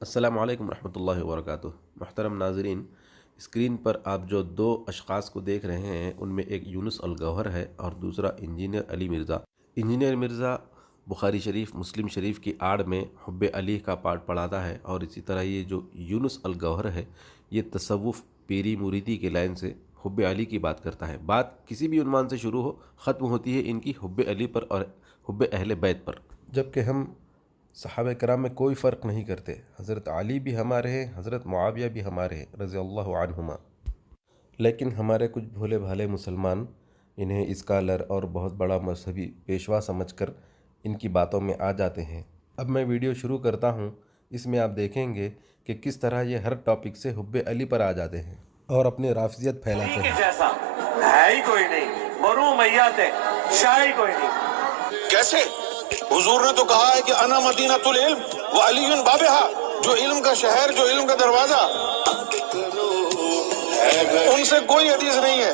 السلام علیکم ورحمۃ اللہ وبرکاتہ۔ محترم ناظرین، اسکرین پر آپ جو دو اشخاص کو دیکھ رہے ہیں ان میں ایک یونس الگوہر ہے اور دوسرا انجینئر علی مرزا۔ انجینئر مرزا بخاری شریف مسلم شریف کی آڑ میں حب علی کا پارٹ پڑھاتا ہے، اور اسی طرح یہ جو یونس الگوہر ہے یہ تصوف پیری مریدی کے لائن سے حب علی کی بات کرتا ہے۔ بات کسی بھی عنوان سے شروع ہو ختم ہوتی ہے ان کی حب علی پر اور حب اہل بیت پر، جبکہ ہم صحابہ کرام میں کوئی فرق نہیں کرتے۔ حضرت علی بھی ہمارے ہیں، حضرت معاویہ بھی ہمارے ہیں رضی اللہ عنہما، لیکن ہمارے کچھ بھولے بھالے مسلمان انہیں اسکالر اور بہت بڑا مذہبی پیشوا سمجھ کر ان کی باتوں میں آ جاتے ہیں۔ اب میں ویڈیو شروع کرتا ہوں۔ اس میں آپ دیکھیں گے کہ کس طرح یہ ہر ٹاپک سے حب علی پر آ جاتے ہیں اور اپنی رافضیت پھیلاتے ہیں۔ جیسا ہے ہی کوئی نہیں، بنو امیہ تھے، شاہ ہی کوئی نہیں۔ کیسے؟ حضور نے تو کہا ہے کہ انا مدینۃ العلم وعلی بابہا، جو علم کا شہر، جو علم کا دروازہ، ان سے کوئی حدیث نہیں ہے،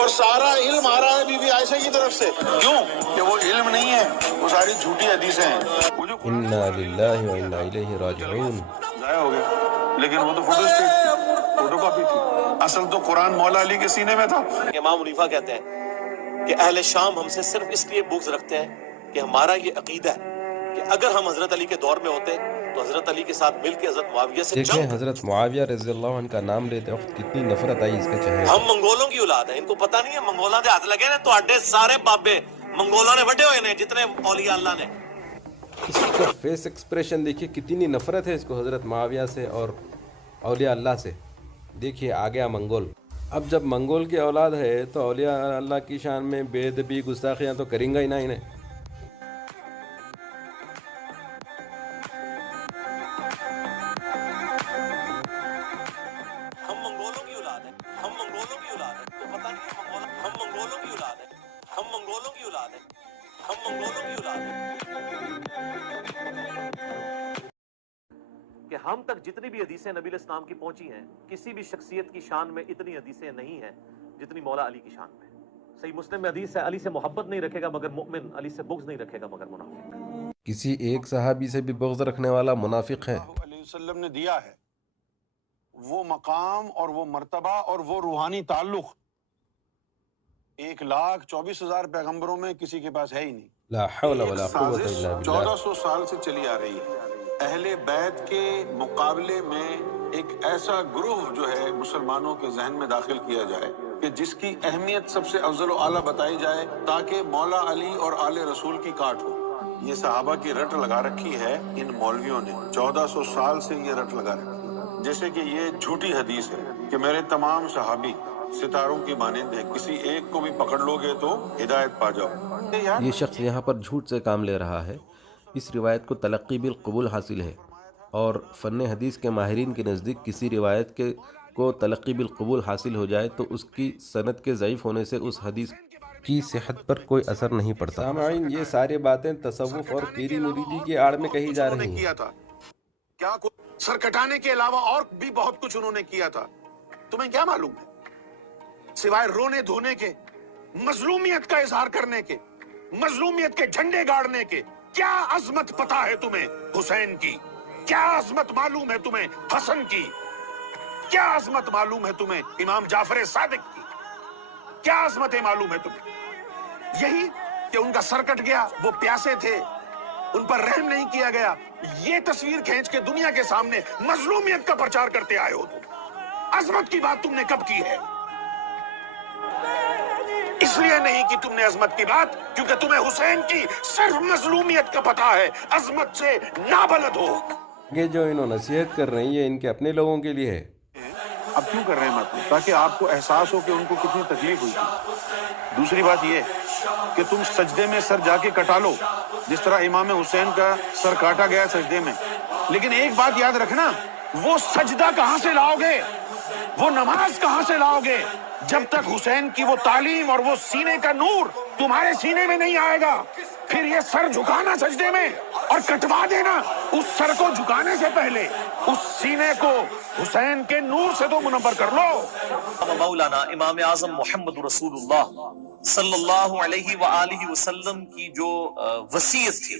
اور سارا علم آ رہا ہے بی بی عائشہ کی طرف سے۔ کیوں؟ کہ وہ علم نہیں ہے، وہ ساری جھوٹی حدیثیں ہیں۔ انا للہ و انا الیہ راجعون۔ ضائع ہو گیا، لیکن وہ تو فوٹو اسٹیٹ، فوٹو کاپی تھی، اصل تو قرآن مولا علی کے سینے میں تھا۔ امام حنیفہ کہتے ہیں کہ اہل شام ہم سے صرف اس لیے بغض رکھتے ہیں کہ ہمارا یہ عقیدہ ہے کہ اگر ہم حضرت علی کے دور میں ہوتے تو حضرت علی کے ساتھ مل کے حضرت معاویہ سے دیکھیں حضرت معاویہ رضی اللہ عنہ کا نام لیتے وقت کتنی نفرت آئی اس کے چہرے پر۔ ہم منگولوں کی اولاد ہیں، ان کو پتہ نہیں ہے منگولاں دے ہاتھ لگے نے تو اڈے سارے بابے منگولاں نے وڈے ہوئے نے جتنے اولیاء اللہ نے۔ اس کا فیس ایکسپریشن دیکھیے، کتنی نفرت ہے اس کو حضرت معاویہ سے اور اولیاء اللہ سے۔ دیکھیے آ گیا منگول۔ اب جب منگول کی اولاد ہے تو اولیاء اللہ کی شان میں بے ادبی گستاخیاں تو کریں گا ہی نہ انہیں۔ ہم منگولوں کی اولاد ہیں، ہم منگولوں کی اولاد ہیں تو پتہ نہیں ہے ہم منگولوں کی اولاد ہیں، ہم منگولوں کی اولاد ہیں، ہم منگولوں کی اولاد ہیں۔ کہ ہم تک جتنی بھی حدیثیں نبی علیہ السلام کی پہنچی ہیں، کسی بھی شخصیت کی شان میں اتنی حدیثیں نہیں ہیں جتنی مولا علی کی شان میں۔ صحیح مسلم میں حدیث ہے، علی سے محبت نہیں رکھے گا مگر مؤمن، علی سے بغض نہیں رکھے گا مگر منافق۔ کسی ایک صحابی سے بھی بغض رکھنے والا منافق ہے۔ صلی اللہ علیہ وسلم نے دیا ہے وہ مقام اور وہ مرتبہ اور وہ روحانی تعلق 1,24,000 پیغمبروں میں کسی کے پاس ہے ہی نہیں۔ لا حول ولا قوت الا باللہ۔ 1400 سال سے چلی آ رہی ہے۔ اہل بیت کے مقابلے میں ایک ایسا گروہ جو ہے مسلمانوں کے ذہن میں داخل کیا جائے کہ جس کی اہمیت سب سے افضل و اعلیٰ بتائی جائے تاکہ مولا علی اور آل رسول کی کاٹ ہو۔ یہ صحابہ کی رٹ لگا رکھی ہے ان مولویوں نے، 1400 سال سے یہ رٹ لگا رکھی ہے، جیسے کہ یہ جھوٹی حدیث ہے کہ میرے تمام صحابی ستاروں کی مانند ہیں، کسی ایک کو بھی پکڑ لو گے تو ہدایت پا جاؤ۔ یہ شخص یہاں پر جھوٹ سے کام لے رہا ہے۔ اس روایت کو تلقی بالقبول حاصل ہے، اور فن حدیث کے ماہرین کے نزدیک کسی روایت کو تلقی بالقبول حاصل ہو جائے تو اس کی سند کے ضعیف ہونے سے اس حدیث کی صحت پر کوئی اثر نہیں پڑتا۔ سامعین، یہ ساری باتیں تصوف اور پیری مریدی کی آڑ میں کہی جا رہی ہیں۔ کیا سر کٹانے کے علاوہ اور بھی بہت کچھ انہوں نے کیا تھا، تمہیں کیا معلوم ہے؟ سوائے رونے دھونے کے، مظلومیت کا اظہار کرنے کے، مظلومیت کے جھنڈے گاڑنے کے، کیا عظمت پتا ہے تمہیں حسین کی؟ کیا عظمت معلوم ہے تمہیں حسن کی؟ کیا عظمت معلوم ہے تمہیں امام جعفر صادق کی؟ کیا عظمتیں معلوم ہے تمہیں؟ یہی کہ ان کا سر کٹ گیا، وہ پیاسے تھے، ان پر رحم نہیں کیا گیا، یہ تصویر کھینچ کے دنیا کے سامنے مظلومیت کا پرچار کرتے آئے ہو تم۔ عظمت کی بات تم نے کب کی ہے؟ اس لیے نہیں کہ تم نے عظمت کی بات، کیونکہ تمہیں حسین کی صرف مظلومیت کا پتہ ہے، عظمت سے نابلد ہو۔ یہ جو انہوں نصیحت کر رہی ہیں ان کے اپنے لوگوں کے لیے ہے۔ اب کیوں کر رہے ہیں مطلب؟ تاکہ آپ کو احساس ہو کہ ان کو کتنی تکلیف ہوئی تھی۔ دوسری بات یہ کہ تم سجدے میں سر جا کے کٹا لو، جس طرح امام حسین کا سر کاٹا گیا سجدے میں، لیکن ایک بات یاد رکھنا، وہ سجدہ کہاں سے لاؤ گے، وہ نماز کہاں سے لاؤ گے جب تک حسین کی وہ تعلیم اور وہ سینے کا نور تمہارے سینے میں نہیں آئے گا؟ پھر یہ سر جھکانا سجدے میں اور کٹوا دینا، اس سر کو جھکانے سے پہلے اس سینے کو حسین کے نور سے تو منور کر لو۔ مولانا امام اعظم محمد رسول اللہ صلی اللہ علیہ وآلہ وسلم کی جو وصیت تھی،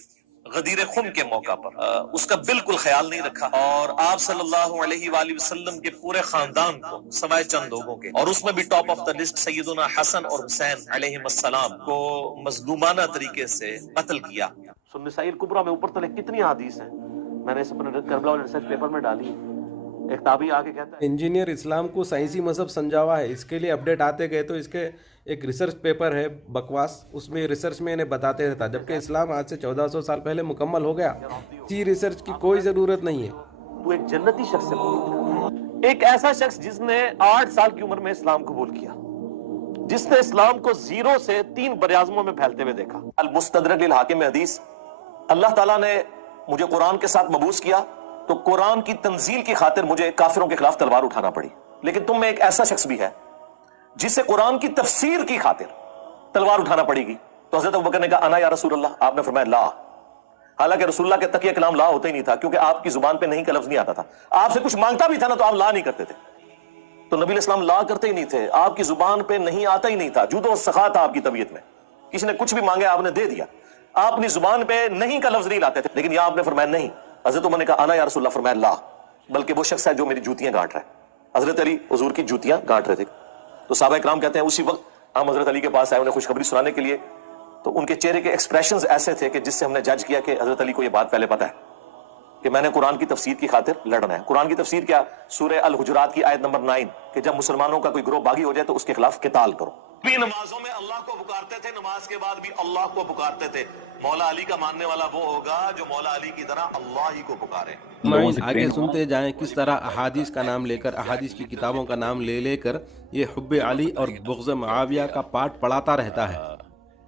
غدیر خم کے موقع پر اس کا بالکل خیال نہیں رکھا، اور آپ صلی اللہ علیہ وآلہ وسلم کے پورے خاندان کو سوائے چند لوگوں کے، اور اس میں بھی ٹاپ آف دا لسٹ سیدنا حسن اور حسین علیہ السلام کو مظلومانہ طریقے سے قتل کیا۔ نسائی الکبریٰ میں اوپر تلے کتنی حدیث ہیں، میں نے اس اپنے کربلا والے ریسرچ پیپر میں ڈالی۔ ایک تابعی آگے کہتا ہے انجینئر اسلام کو سائنسی مذہب سمجھاوا ہے، اس کے لیے اپڈیٹ آتے گئے، تو اس کے ایک ریسرچ پیپر ہے بکواس، اس میں ریسرچ میں انہیں بتاتے رہتا، جبکہ اسلام آج سے 1400 سال پہلے مکمل ہو گیا، اسی ریسرچ کی کوئی ضرورت نہیں ہے۔ تو ایک جنتی شخص سے بول، ایک ایسا شخص جس نے 8 سال کی عمر میں اسلام قبول کیا، جس نے اسلام کو 0 سے 3 براعظموں میں پھیلتے ہوئے دیکھا۔ المستدرک للحاکم میں حدیث، اللہ تعالیٰ نے مجھے قرآن کے ساتھ مبعوث کیا تو قرآن کی تنزیل کی خاطر مجھے کافروں کے خلاف تلوار اٹھانا پڑی، لیکن تم میں ایک ایسا شخص بھی ہے جسے قرآن کی تفسیر کی خاطر تلوار اٹھانا پڑے گی۔ تو حضرت ابوبکر نے کہا انا یا رسول اللہ، آپ نے فرمایا لا، حالانکہ رسول اللہ کے تک یہ کلام لا ہوتا ہی نہیں تھا، کیونکہ آپ کی زبان پہ نہیں کا لفظ نہیں آتا تھا، آپ سے کچھ مانگتا بھی تھا نا تو آپ لا نہیں کرتے تھے، تو نبی علیہ السلام لا کرتے ہی نہیں تھے، آپ کی زبان پہ نہیں آتا ہی نہیں تھا، جود و سخا تھا آپ کی طبیعت میں، کسی نے کچھ بھی مانگے آپ نے دے دیا، آپ اپنی زبان پہ نہیں کا لفظ نہیں لاتے تھے، لیکن یہاں آپ نے فرمایا نہیں۔ حضرت عمر نے کہا انا یا رسول اللہ، فرمایا لا، بلکہ وہ شخص ہے جو میری جوتیاں گانٹ رہا ہے۔ حضرت علی حضور کی جوتیاں گانٹ رہے تھے، تو صحابہ کرام کہتے ہیں اسی وقت ہم حضرت علی کے پاس آئے انہیں خوشخبری سنانے کے لیے، تو ان کے چہرے کے ایکسپریشنز ایسے تھے کہ جس سے ہم نے جج کیا کہ حضرت علی کو یہ بات پہلے پتہ ہے کہ میں نے قرآن کی تفسیر کی خاطر لڑنا ہے۔ قرآن کی تفسیر کیا؟ سورہ الحجرات کی آیت نمبر 9 کہ جب مسلمانوں کا کوئی گروہ باغی ہو جائے تو اس کے خلاف قتال کرو۔ بھی نمازوں میں اللہ کو پکارتے تھے، نماز کے بعد بھی اللہ کو پکارتے تھے۔ مولا علی کا ماننے والا وہ ہوگا جو مولا علی کی طرح اللہ ہی کو پکارے۔ آگے سنتے جائیں کس طرح احادیث کا نام لے کر، احادیث کی کتابوں کا نام لے لے کر یہ حب علی اور بغض معاویہ کا پاٹ پڑھاتا رہتا ہے،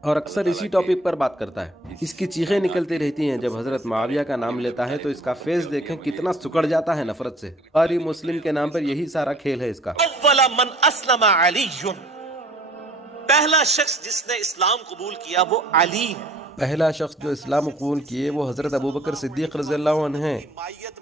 اور اکثر اسی ٹاپک پر بات کرتا ہے۔ اس کی چیخیں نکلتی رہتی ہیں جب حضرت معاویہ کا نام لیتا ہے، تو اس کا فیس دیکھیں کتنا سکڑ جاتا ہے نفرت سے۔ بخاری مسلم کے نام پر یہی سارا کھیل ہے اس کا۔ اول من اسلم علی، پہلا شخص جس نے اسلام قبول کیا وہ علی ہے۔ پہلا شخص جو اسلام قبول کیے وہ حضرت ابوبکر صدیق رضی اللہ عنہ ہیں،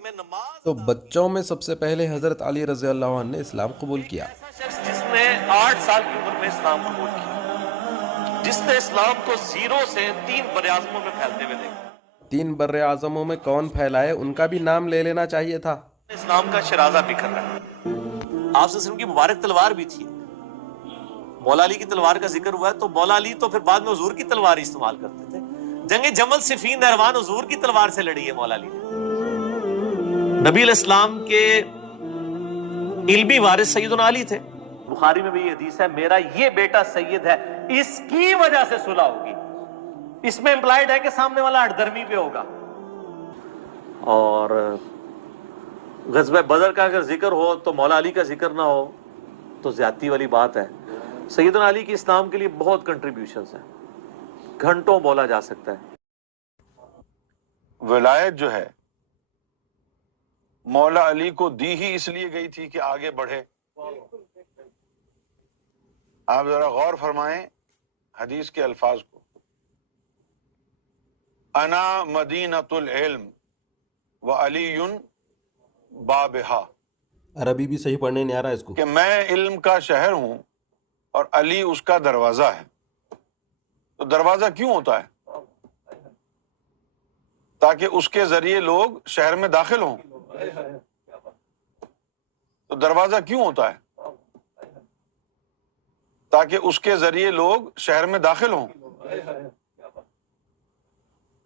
میں نماز، تو بچوں میں سب سے پہلے حضرت علی رضی اللہ عنہ نے اسلام قبول کیا۔ ایسا شخص جس نے 8 سال کی عمر میں اسلام قبول کیا، جس نے اسلام کو 0 سے 3 براعظموں میں پھیلتے ہوئے دیکھا۔ 3 بر اعظموں میں کون پھیلائے، ان کا بھی نام لے لینا چاہیے تھا۔ اسلام کا شرازہ بکھر رہا ہے۔ آپ صلی اللہ علیہ وسلم کی مبارک تلوار بھی تھی، مولا علی کی تلوار کا ذکر ہوا ہے تو مولا علی تو پھر بعد میں حضور کی تلوار استعمال کرتے تھے۔ جنگ جمل صفین نہروان حضور کی تلوار سے لڑی ہے مولا علی نے۔ نبی علیہ السلام کے علمی وارث سیدنا علی تھے۔ بخاری میں بھی یہ حدیث ہے میرا یہ بیٹا سید ہے، اس کی وجہ سے صلح ہوگی۔ اس میں امپلائڈ ہے کہ سامنے والا 8 پہ ہوگا۔ اور غزوہ بدر کا اگر ذکر ہو تو مولا علی کا ذکر نہ ہو تو زیادتی والی بات ہے۔ سیدنا علی کی اسلام کے لیے بہت کنٹریبیوشنز ہیں، گھنٹوں بولا جا سکتا ہے۔ ولایت جو ہے مولا علی کو دی ہی اس لیے گئی تھی کہ آگے بڑھے۔ آپ ذرا غور فرمائیں حدیث کے الفاظ کو، انا مدینۃ العلم وعلی بابہا، عربی بھی صحیح پڑھنے نہیں آ رہا اس کو، کہ میں علم کا شہر ہوں اور علی اس کا دروازہ ہے۔ تو دروازہ کیوں ہوتا ہے؟ تاکہ اس کے ذریعے لوگ شہر میں داخل ہوں۔ تو دروازہ کیوں ہوتا ہے؟ تاکہ اس کے ذریعے لوگ شہر میں داخل ہوں۔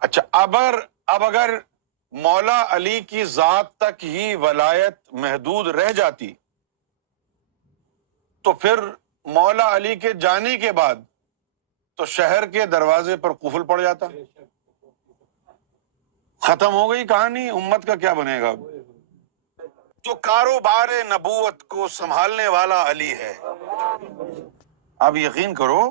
اچھا، اب اگر مولا علی کی ذات تک ہی ولایت محدود رہ جاتی تو پھر مولا علی کے جانے کے بعد تو شہر کے دروازے پر قفل پڑ جاتا، ختم ہو گئی کہانی، امت کا کیا بنے گا؟ تو کاروبار نبوت کو سنبھالنے والا علی ہے۔ آپ یقین کرو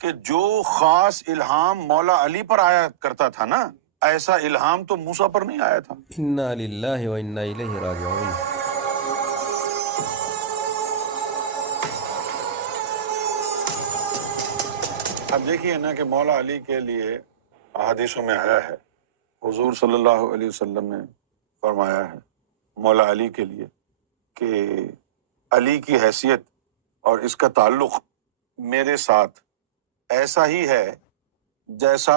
کہ جو خاص الہام مولا علی پر آیا کرتا تھا نا، ایسا الہام تو موسیٰ پر نہیں آیا تھا۔ انا للہ و انا الیہ راجعون۔ اب دیکھیے نا کہ مولا علی کے لیے احادیثوں میں آیا ہے، حضور صلی اللہ علیہ وسلم نے فرمایا ہے مولا علی کے لیے کہ علی کی حیثیت اور اس کا تعلق میرے ساتھ ایسا ہی ہے جیسا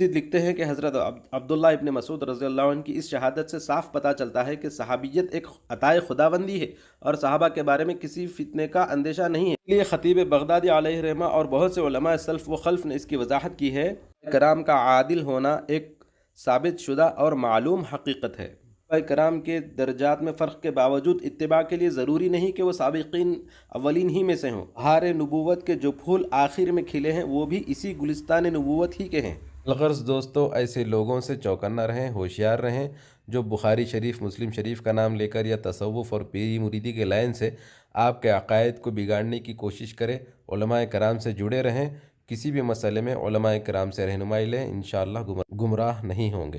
مزید لکھتے ہیں کہ حضرت عبداللہ ابن مسعود رضی اللہ عنہ کی اس شہادت سے صاف پتہ چلتا ہے کہ صحابیت ایک عطائے خداوندی ہے اور صحابہ کے بارے میں کسی فتنے کا اندیشہ نہیں ہے۔ اس لیے خطیب بغدادی علیہ رحمہ اور بہت سے علماء سلف و خلف نے اس کی وضاحت کی ہے کرام کا عادل ہونا ایک ثابت شدہ اور معلوم حقیقت ہے۔ صحابہ کرام کے درجات میں فرق کے باوجود اتباع کے لیے ضروری نہیں کہ وہ سابقین اولین ہی میں سے ہوں۔ بہار نبوت کے جو پھول آخر میں کھلے ہیں وہ بھی اسی گلستان نبوت ہی کے ہیں۔ الغرض دوستو، ایسے لوگوں سے چوکنا رہیں، ہوشیار رہیں جو بخاری شریف مسلم شریف کا نام لے کر یا تصوف اور پیری مریدی کے لائن سے آپ کے عقائد کو بگاڑنے کی کوشش کرے۔ علماء کرام سے جڑے رہیں، کسی بھی مسئلے میں علماء کرام سے رہنمائی لیں، انشاءاللہ گمراہ نہیں ہوں گے۔